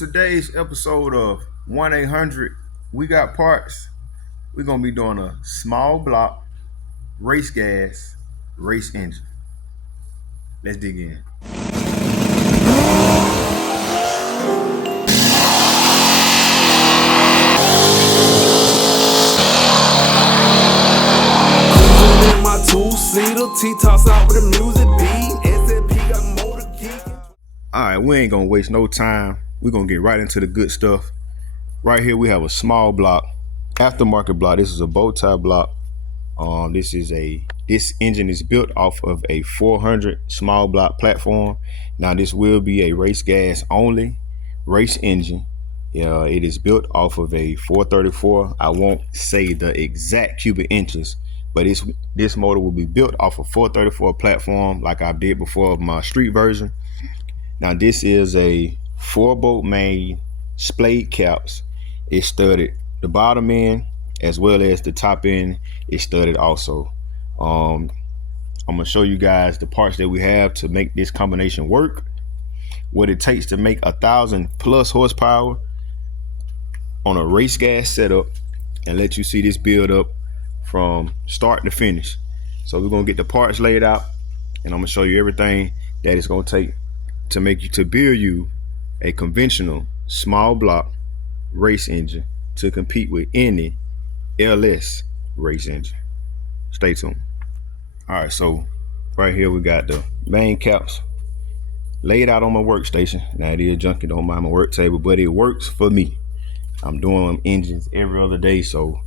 today's episode of 1-800 We Got Parts, we're going to be doing a small block race gas race engine. Let's dig in. Two-seater, T-toss out with the music beat. SMP got motor geek. Alright, we ain't gonna waste no time. We're gonna get right into the good stuff. Right here we have a small block, aftermarket block. This is a bow tie block. This engine is built off of a 400 small block platform. Now this will be a race gas only race engine. It is built off of a 434. I won't say the exact cubic inches, but this motor will be built off a 434 platform like I did before of my street version. Now this is a 4-bolt main, splayed caps. It's studded the bottom end as well as the top end is studded also. I'm gonna show you guys the parts that we have to make this combination work, what it takes to make 1,000+ horsepower on a race gas setup, and let you see this build up from start to finish. So we're gonna get the parts laid out, and I'm gonna show you everything that it's gonna take to build you a conventional small block race engine to compete with any LS race engine. Stay tuned. All right, so right here we got the main caps laid out on my workstation. Now it is junky, don't mind my work table, but it works for me. I'm doing engines every other day, so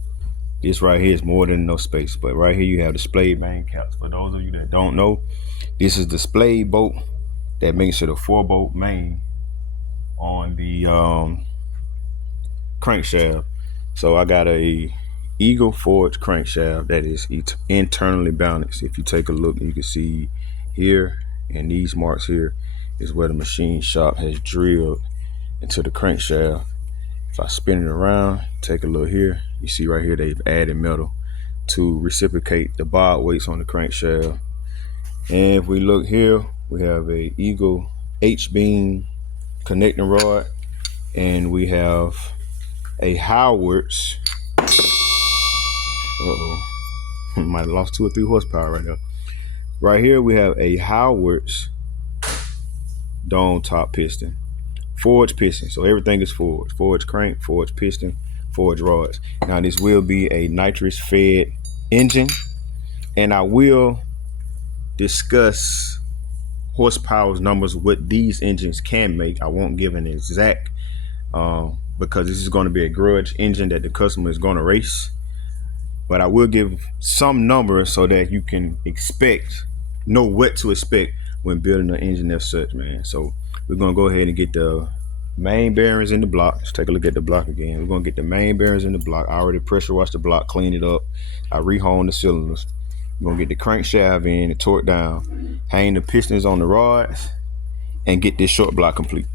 this right here is more than enough space. But right here you have the splayed main caps. For those of you that don't know, this is the splayed bolt that makes it a 4-bolt main on the crankshaft. So I got a Eagle forged crankshaft that is internally balanced. If you take a look, you can see here, and these marks here is where the machine shop has drilled into the crankshaft. If I spin it around, take a look here, you see right here they've added metal to reciprocate the bod weights on the crankshaft. And if we look here, we have a Eagle H-beam connecting rod, and we have a Howard's. Might have lost 2 or 3 horsepower right now. Right here we have a Howard's dome top piston, forged piston. So everything is forged crank, forged piston, forged rods. Now this will be a nitrous fed engine, and I will discuss horsepower numbers what these engines can make. I won't give an exact because this is going to be a grudge engine that the customer is going to race, but I will give some numbers so that you can know what to expect when building an engine as such, man. So we're going to go ahead and get the main bearings in the block. Let's take a look at the block again. We're going to get the main bearings in the block. I already pressure washed the block, cleaned it up. I rehoned the cylinders. We're going to get the crankshaft in and torque down, hang the pistons on the rods, and get this short block complete.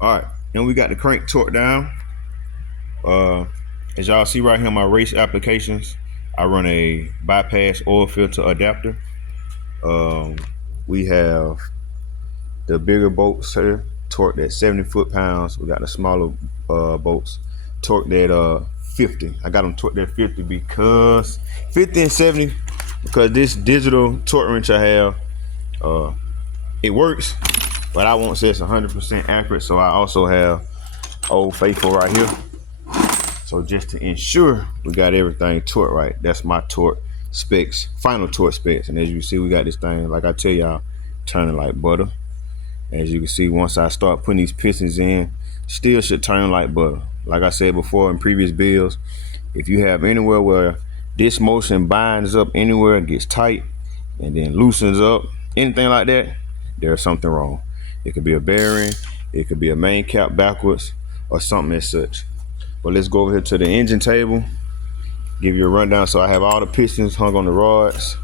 All right, and we got the crank torqued down. As y'all see right here in my race applications, I run a bypass oil filter adapter. We have the bigger bolts here torqued at 70 foot-pounds. We got the smaller bolts torqued at 50. I got them torqued at 50 because 50 and 70 because this digital torque wrench I have, it works, but I won't say it's 100% accurate. So I also have Old Faithful right here. So just to ensure we got everything torqued right, that's my torque specs, final torque specs. And as you can see, we got this thing, like I tell y'all, turning like butter. As you can see, once I start putting these pistons in, still should turn like butter. Like I said before in previous builds, if you have anywhere where this motion binds up anywhere, gets tight, and then loosens up, anything like that, there's something wrong. It could be a bearing, it could be a main cap backwards, or something as such. But let's go over here to the engine table, give you a rundown. So I have all the pistons hung on the rods.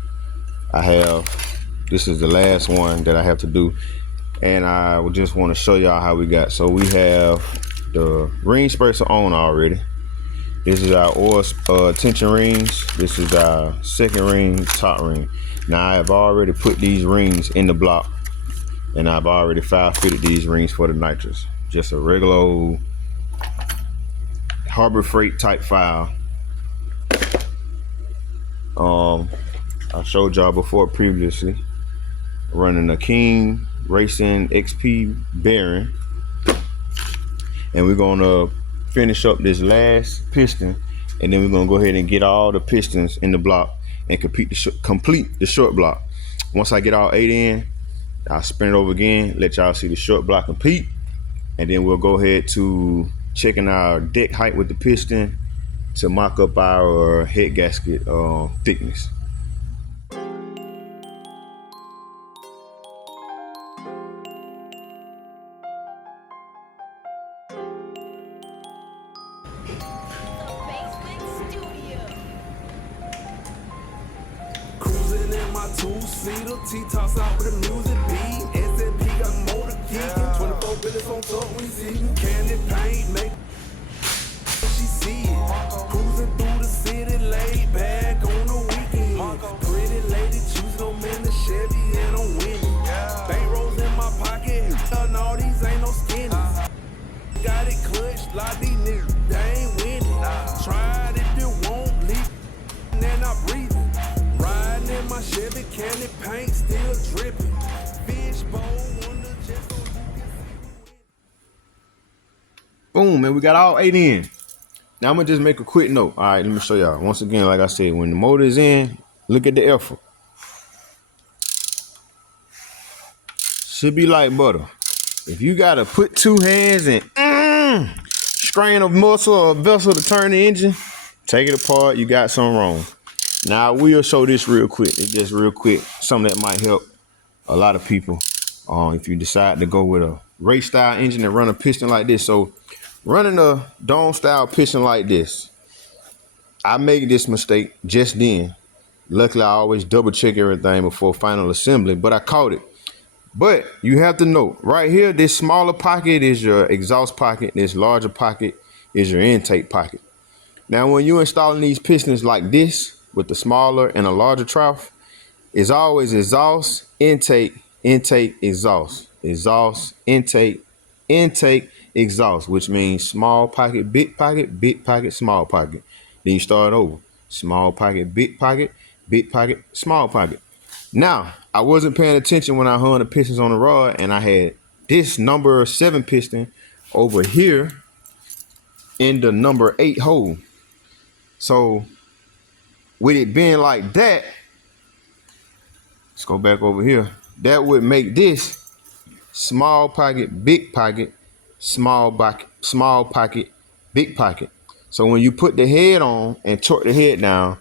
This is the last one that I have to do. And I would just want to show y'all how we got. So we have the ring spacer on already. This is our oil tension rings. This is our second ring, top ring. Now I have already put these rings in the block, and I've already foul fitted these rings for the nitrous. Just a regular old Harbor Freight type file. I showed y'all before previously, running a King Racing XP bearing, and we're gonna finish up this last piston, and then we're gonna go ahead and get all the pistons in the block and complete the short block. Once I get all 8 in, I'll spin it over again, let y'all see the short block complete, and then we'll go ahead to checking our deck height with the piston to mock up our head gasket thickness. Cruising in my two-seater, T-tops out with the music beat. SMP got motor kicking, 24 bullets on top when see me. Candy paint, make she see it. Cruising through the city, laid back on the weekend. Pretty lady choosing them in the Chevy and I'm winning. Bank rolls in my pocket, and all these ain't no skinnies. Got it clutched like these niggas, they ain't winning. Tried it, it won't leak, and then I breathing. Riding in my Chevy, candy paint still dripping. Fishbowl wonder just so you can see. Boom, man, we got all 8 in. Now I'm gonna just make a quick note. All right, let me show y'all. Once again, like I said, when the motor is in, look at the effort. Should be like butter. If you gotta put 2 hands and strain a muscle or a vessel to turn the engine, take it apart, you got something wrong. Now I will show this real quick. It's just real quick. Something that might help a lot of people if you decide to go with a race style engine and run a piston like this. So running a dome style piston like this, I made this mistake just then. Luckily, I always double check everything before final assembly, but I caught it. But you have to know, right here, this smaller pocket is your exhaust pocket. This larger pocket is your intake pocket. Now, when you're installing these pistons like this, with the smaller and a larger trough, it's always exhaust, intake, intake, exhaust, exhaust, intake, intake, exhaust, which means small pocket, big pocket, small pocket. Then you start over. Small pocket, big pocket, small pocket. Now, I wasn't paying attention when I hung the pistons on the rod, and I had this number 7 piston over here in the number 8 hole. So with it being like that, let's go back over here. That would make this small pocket, big pocket, small pocket, big pocket. So when you put the head on and torque the head down,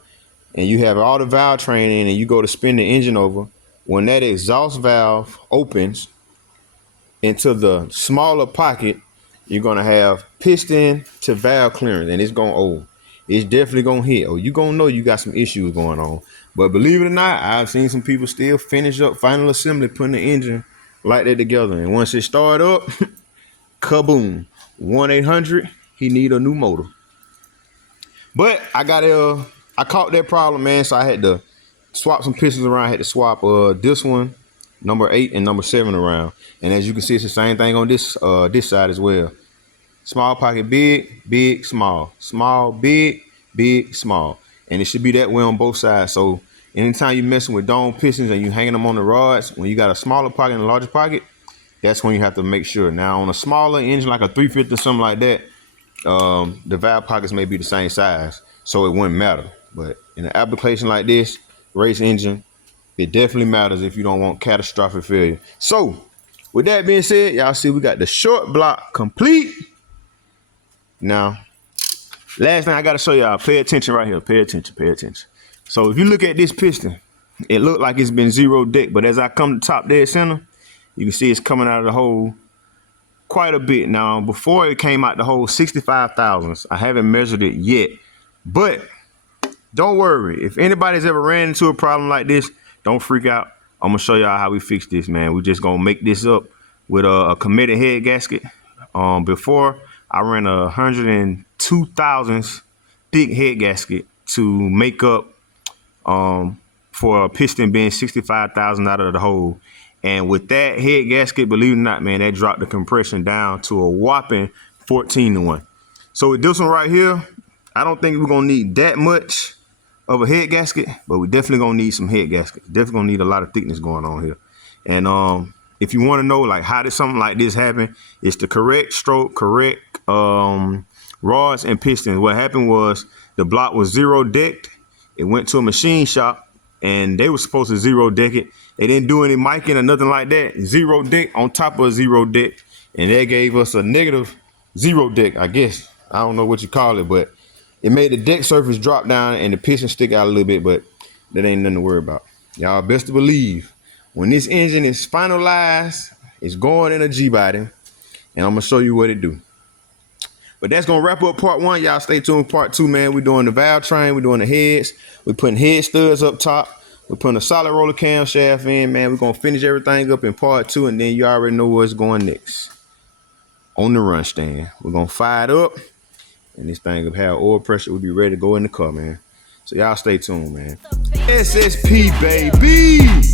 and you have all the valve train in, and you go to spin the engine over, when that exhaust valve opens into the smaller pocket, you're gonna have piston to valve clearance, and it's gonna it's definitely gonna hit, or you're gonna know you got some issues going on. But believe it or not, I've seen some people still finish up final assembly, putting the engine like that together, and once it start up, kaboom, 1-800, he need a new motor. But I caught that problem, man, so I had to swap some pistons around. I had to swap this one, number 8 and number 7 around, and as you can see, it's the same thing on this side as well. Small pocket, big, big, small, small, big, big, small. And it should be that way on both sides. So anytime you're messing with dome pistons and you hanging them on the rods, when you got a smaller pocket and a larger pocket, that's when you have to make sure. Now on a smaller engine, like a 350 or something like that, the valve pockets may be the same size, so it wouldn't matter. But in an application like this, race engine, it definitely matters if you don't want catastrophic failure. So with that being said, y'all see we got the short block complete. Now, last thing I got to show y'all, pay attention right here. Pay attention, pay attention. So if you look at this piston, it looked like it's been zero deck, but as I come to top dead center, you can see it's coming out of the hole quite a bit. Now, before it came out the hole 65 thousandths. I haven't measured it yet, but don't worry. If anybody's ever ran into a problem like this, don't freak out. I'm gonna show y'all how we fix this, man. We just gonna make this up with a committed head gasket. Before I ran 102 thousandths thick head gasket to make up for a piston being 65,000 out of the hole. And with that head gasket, believe it or not, man, that dropped the compression down to a whopping 14-1. So with this one right here, I don't think we're gonna need that much of a head gasket, but we definitely gonna need some head gaskets. Definitely gonna need a lot of thickness going on here. And if you want to know like how did something like this happen, it's the correct stroke, correct rods and pistons. What happened was the block was zero decked. It went to a machine shop and they were supposed to zero deck it. They didn't do any miking or nothing like that. Zero deck on top of a zero deck, and that gave us a negative zero deck, I guess. I don't know what you call it, but it made the deck surface drop down and the piston stick out a little bit, but that ain't nothing to worry about. Y'all best to believe when this engine is finalized, it's going in a G-body, and I'm gonna show you what it do. But that's gonna wrap up part one. Y'all stay tuned for part two, man. We're doing the valve train, we're doing the heads, we're putting head studs up top, we're putting a solid roller camshaft in, man. We're gonna finish everything up in part two, and then you already know what's going next. On the run stand, we're gonna fire it up, and this thing will have oil pressure. We'll be ready to go in the car, man. So y'all stay tuned, man. SSP, baby.